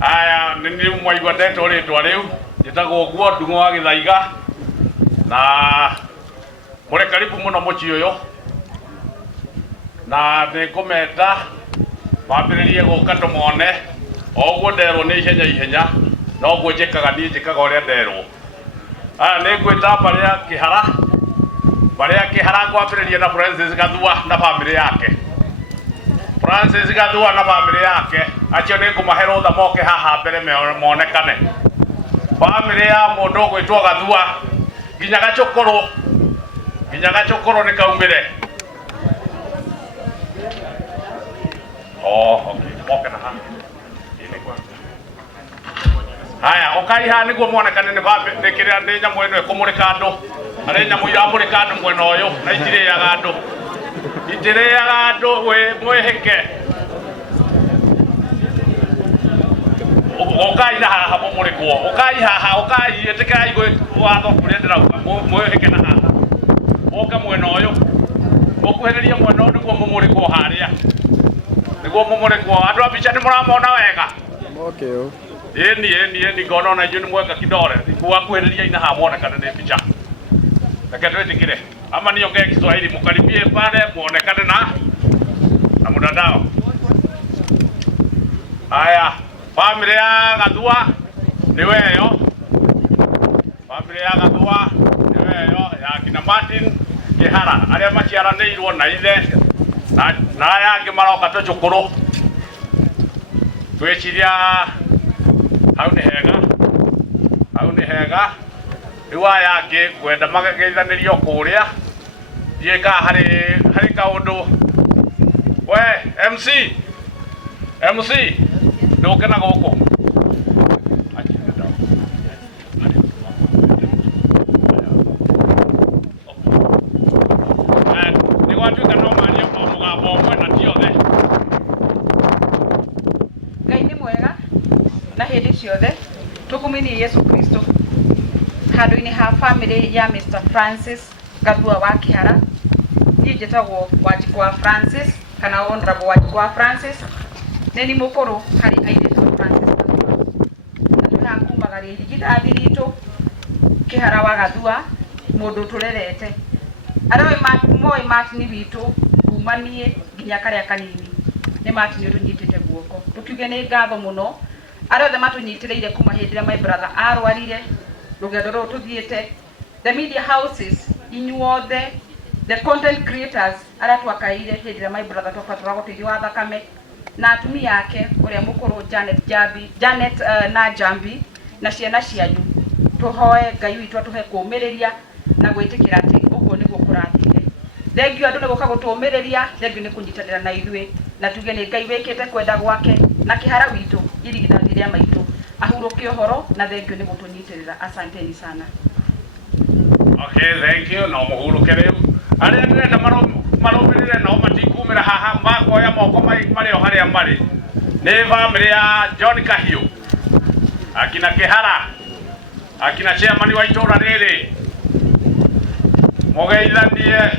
Aya nini mwaigwa ndeto ritwa riu njitagwo guo ndungo wa Githaiga na muri karibu muno muci uyu na nikumenda mambiririe guka tumone oguo nderwo ni ihenya no guo njikaga ni njikaga uria nderwo. Aya ni ngwita Kihara ngwambiririe na Francis Gathua na family yake. Francis Gathua na family yake acio ni ngumahe rutha moke haha mbere monekane. Family ya mundu gwitwo Gathua nginya gacukuru ni kaumire. Okay, moke na haha. Haya, ukai ha niguo monekane ni family kiria ni nyamu eno ikumurika andu. Ari nyamu iramurika andu mwena uyu na itiriaga andu. Itiriaga andu we mwihike. Ukai na haha mumurikwo. Ukai etikai gwe watho kuria ndirauga mwihike na haha. Oka mwena uyu. Ukuheriria mwena uyu niguo mumurikwo haria. Niguo mumurikwo andu a bicha ni muramona wega. Okay. Eni ngono na juni mweka kidore. Kuheriria ina haha muonekane ni bicha. Nakatwetikire ama niongee Kiswahili mkaribie pale muonekane na mtandao. Haya, family ya Gathua ni weyo. Family ya Gathua ni weyo ya kina Martin Kihara aria maciaranĩirwo na ithe na yangi maroka tucukuru twiciria hau ni hega riwa yangi kwenda magageithanirio kuria thieka hari kaundu we MC nduke na guku ni gwatuika no mari o mugambo omwe na tiothe Ngai ni mwega na hindi ciothe tukumini Yesu Kristo handu-ini ha family ya Mr. Francis Gathua wa Kihara. Ni njitagwo Wanjikwa Francis kana Honorable Wanjikwa Francis neni mukuru hari airitu Francis Gathua na tuha kumagaria igithathi ritu Kihara wa Gathua mundu turerete arawe moi Martin witu kumanie nginya karia kanini ni Martin runyitite guoko tukiuge ni ngatho muno arothe matunyitireire kuma hindira my brother arwarire rugendo ro tuthiete the media houses inyuothe the content creators aratwakaire hindira my brother twafatwa gutithio wa thakame na atumia yake uria mukuru Janet na Jambi na ciana cianyu tuhoe Ngai witu atuhe kumiriria na gwitikira ati uguo niguo kurathire. Thengio andu niguka gutumiriria, thengio ni kunyitanira na ithui na tuge ni Ngai wikite kwenda gwake na Kihara witu irigithathi ria maitu ahuruke uhoro na thengio ni gutunyitirira. Asanteni sana. Okay, thank you. No muhuruke riu aria ndirenda marumirire no matikumira haha makoya moko mari o haria mari ni family ya John Kahio akina Kihara akina chairman wa itora riri mugeithanie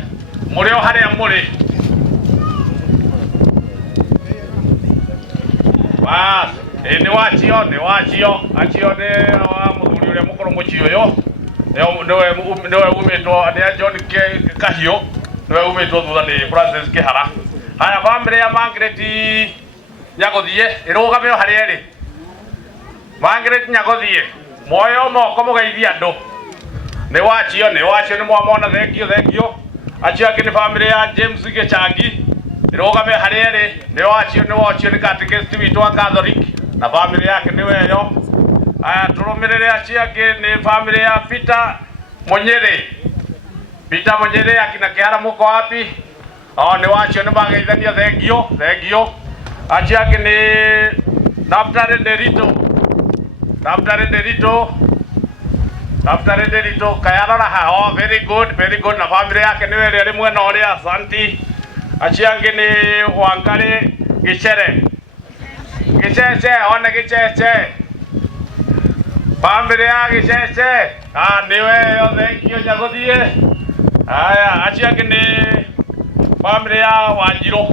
muri o haria muri bas ni wachio achio ni wa muthuri uria mukuru muci uyu niwe umetwo ni John Kahio niwe umetwo thutha ni Francis Kihara. Haya, family ya Margaret Nyagothie irugame o haria ri Margaret Nyagothie moyo moko mugeithia andu ni wachio ni mwamona thengio achio akini family ya James Gichangi irugame haria ri ni wachio ni catechist witu wa Catholic na family yake ni weyo. Aya, turumirire achio ni family ya Peter Munyere akina Kihara muko wapi? Ni wachio ni mageithania thengio achio ni Daftari Derito kayarora ha. Very good na family yake niwe ri mwena uria. Asanti. Achiangi ni Wangari Gichere family ya Gichere niwe yo thengio Nyagothie. Aya, achiangi ni family ya Wanjiro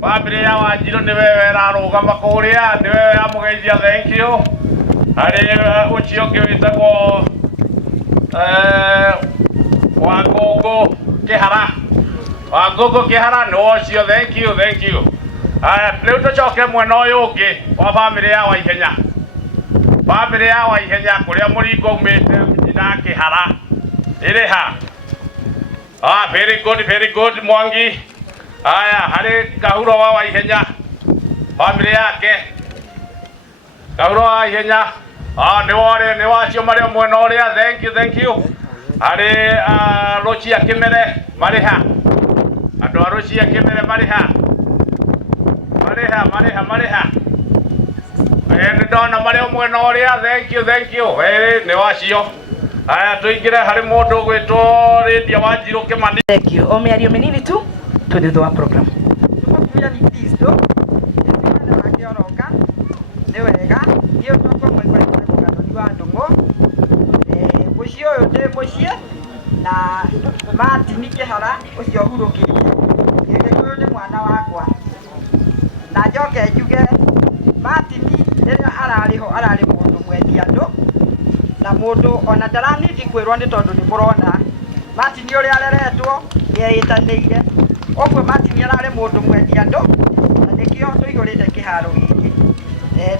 family ya Wanjiru ni wewe rarugama kuria ni wewe amugeithia thank you ari ucio ngwitagwo Wangungu Kihara no ucio thank you riu tucoke mwena uyu ungi wa family ya Waihenya kuria muringo umite na Kihara iri ha very good Mwangi aya hari Kahuro wa Waihenya family yake Kahuro wa Waihenya ni wacio mario mwena uria thank you hari Rochia Kimere mariha andu a Rochia Kimere mariha ndona mario mwena uria thank you ni wacio aya tuingire hari mundu gwitwo Radio Wanjiru Kimani. Thank you. O miario minini tu tuthithu wa program. Tukuya ni Kristo. Ndio na akioroka. Ni wega. Hiyo toko mwekwa kwa kwa ndungo. Mucio yo te mucie na Martin Kihara ucio hurukirie. Ngekuyo ni mwana wakwa. Na njoke njuge Martin rĩrĩa ararĩ mũndũ mwendia andũ na mũndũ ona ndaranindi kwĩrwo nĩ tondũ nĩ mũrona Martin ũrĩa areretwo nĩeĩtanĩire ũguo Martin ararĩ mũndũ mwendia andũ na nĩkĩo tũihũrĩte kĩharo gĩkĩ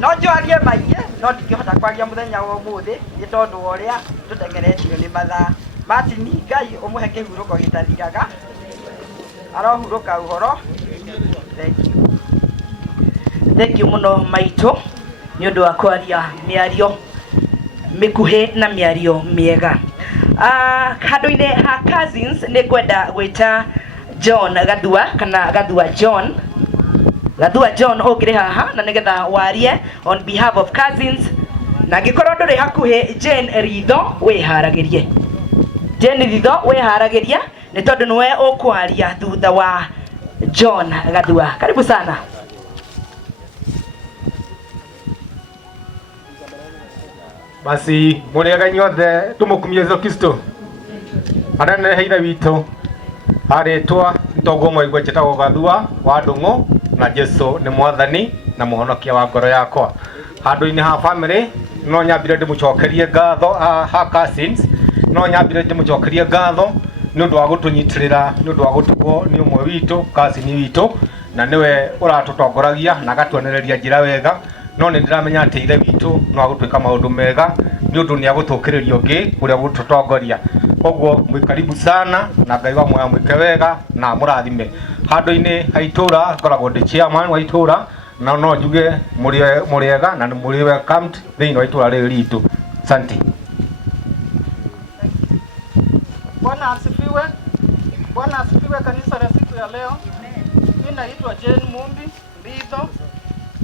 no njoarie maingĩ no ndingĩhota kwaria mũthenya wa ũmũthĩ nĩ tondũ wa ũrĩa tũtengeretio nĩ mathaa. Martin Ngai ũmũhe kĩhurũko gĩtathiraga arohurũka ũhoro. Thank you muno Maito ni undu wa kwaria miario mikuhe na miario miega. Handu-ini ha cousins ni kwenda gwita John Gathua kana Gathua John ungire haha na nigetha warie on behalf of cousins na gikorwo nduri hakuhi Jane Ritho wiharagirie ni tondu niwe ukwaria thutha wa John Gathua. Karibu sana. Basi muriega nyothe tumukumie Yesu Kristo arane heitha witu aritwa ntogo mwaigwa njitagwo Gathua wa Ndung'u na Jesu ni mwathani na muhonokia wa ngoro yakwa. Handu-ini ha family no nyambire ndimucokerie ngatho ha cousins no nyambire ndimucokerie ngatho ni undu wa gutunyitirira ni undu wa gutugwo ni umwe witu cousin witu na niwe uratutongoragia na gatuonereria njira wega no ni ndiramenya ati ithe witu no agutwika maundu mega ni undu ni agutukiriria ungi uria gututongoria. Koguo mwikaribu sana na Ngai wa moya mwike wega na murathime. Handu-ini ha itura ngoragwo ndi chairman wa itura na no njuge muriega na muri welcomed thiini wa itura riri ritu. Asante. Bwana asifiwe kanisa la siku ya leo. Mimi naitwa Jane Mumbi Ritho.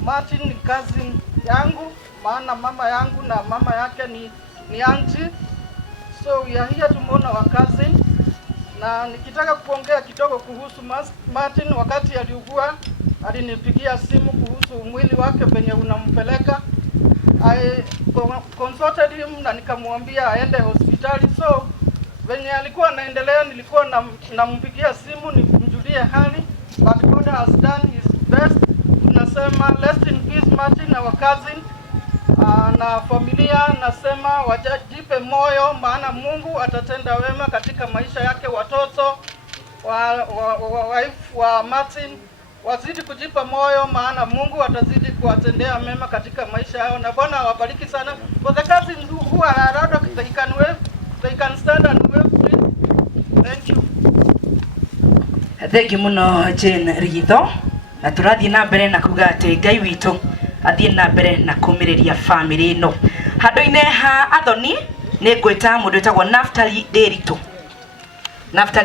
Martin ni cousin yangu, maana mama yangu na mama yake ni auntie. So we are here to mourn our cousin. Na nikitaka kuongea kidogo kuhusu Martin, wakati aliugua alinipigia simu kuhusu mwili wake venye unampeleka. I consulted him na nikamwambia aende hospitali. So venye alikuwa anaendelea nilikuwa nampigia simu nimjulie hali, but God has done his best. Tunasema rest in peace Martin, our cousin. Na familia nasema wajipe moyo, maana Mungu atatenda wema katika maisha yake. Watoto wife wa Martin wazidi kujipa moyo, maana Mungu atazidi kuwatendea mema katika maisha yao, na Bwana awabariki sana. For the cousins who are around, they can wave, they can stand and wave, please. Thank you. Thank you muno Jane Ritho. Na turathie na mbere na kuga ati Ngai witu athie na mbere na kumiriria family ino. Handu-ini ha athoni ni ngwita mundu etagwo Naftali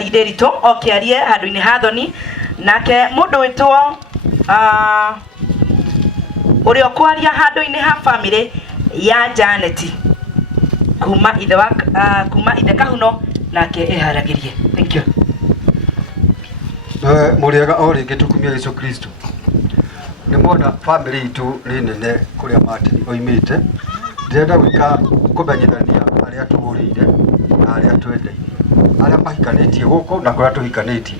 Derito okiarie handu-ini ha athoni nake mundu witwo uri okwaria handu-ini ha family ya Janet kuma ithe Kahuno nake eharagirie. Thank you. Muriega ori gitukumia Yesu Kristo. Ni mwona family itu ni nene kuria Martin oimite. Ndenda gwika kumenyithania aria tugurire na aria twende. Aria mahikanetie guku na kuria tuhikanetie.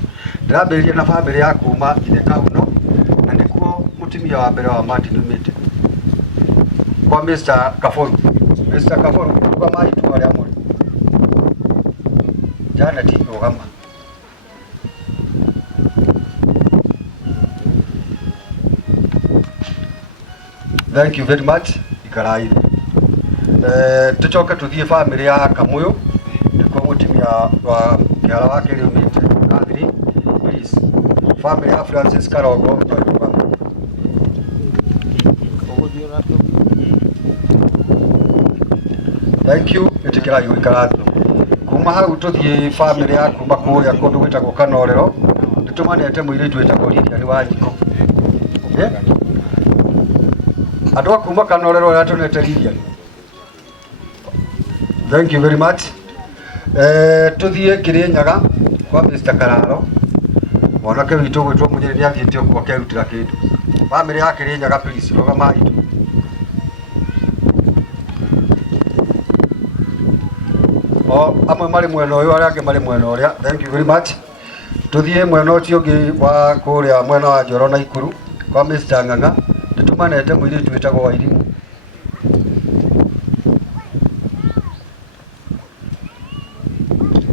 Ndĩrambĩrĩria na family ya kuma ithe Kahuno mutimia wa mbere wa Martin umite kwa Mr. Kaforu. Mr. Kaforu kwa maitu wale amuri jana tiko kama. Thank you very much. Ikarai tuchoka tuthie family ya Kamuyo ndiko mutimia wa Kihara wake ri umite Gathri, please family ya Francis Karogo thank you itikira yu ikaratu kuma hau tuthie family ya kuma kuya kundu gwitagwo Kanorero nitumanete muiritu witagwo Lydia ni Wanjiko andu akuma Kanorero ya tunete Lydia. Thank you very much. Tuthie Kirinyaga kwa Mr. Kararo mwanake witu gwitwo munyiri ni athiete okuo kerutira kindu family ya Kirinyaga please rogama itu amwe mari mwena uyu aria angi mari mwena uria. Thank you very much. Tuthie mwena ucio ungi wa kuria mwena wa Njoro na Ikuru kwa Mr. Ng'ang'a nitumanete muiritu witagwo Wairimu.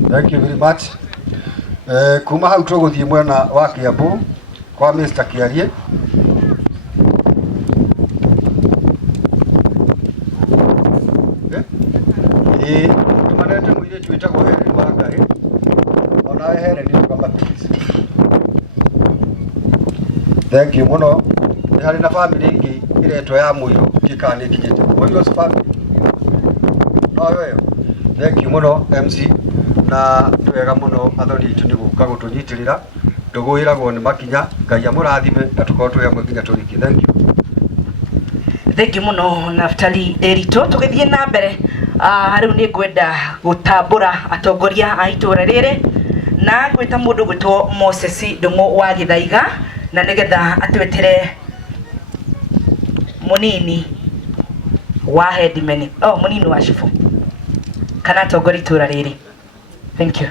Thank you very much. Kuma hau tuguthie mwena wa Kiambu kwa Mr. Kiarie. Tumanete muiritu witagwo Heri wa Ngai onawe here ni kama please. Thank you muno. Ni hari na family ingi iretwo ya Muiro kikani kinyite Muiro family no yo. Thank you muno MC na twega muno athoni itu niguka gutunyitirira nduguiragwo ni makinya Ngai amurathime na tukorwo twi hamwe nginya turiki. Thank you. Thank you muno Naftali Derito. Tugithie na mbere riu ni ngwenda gutambura atongoria a itura riri na gwita mundu gwitwo Moses Ndungu wa Githaiga na nigetha atwetire munini wa headman munini wa shifu kana atongoria itura riri. Thank you.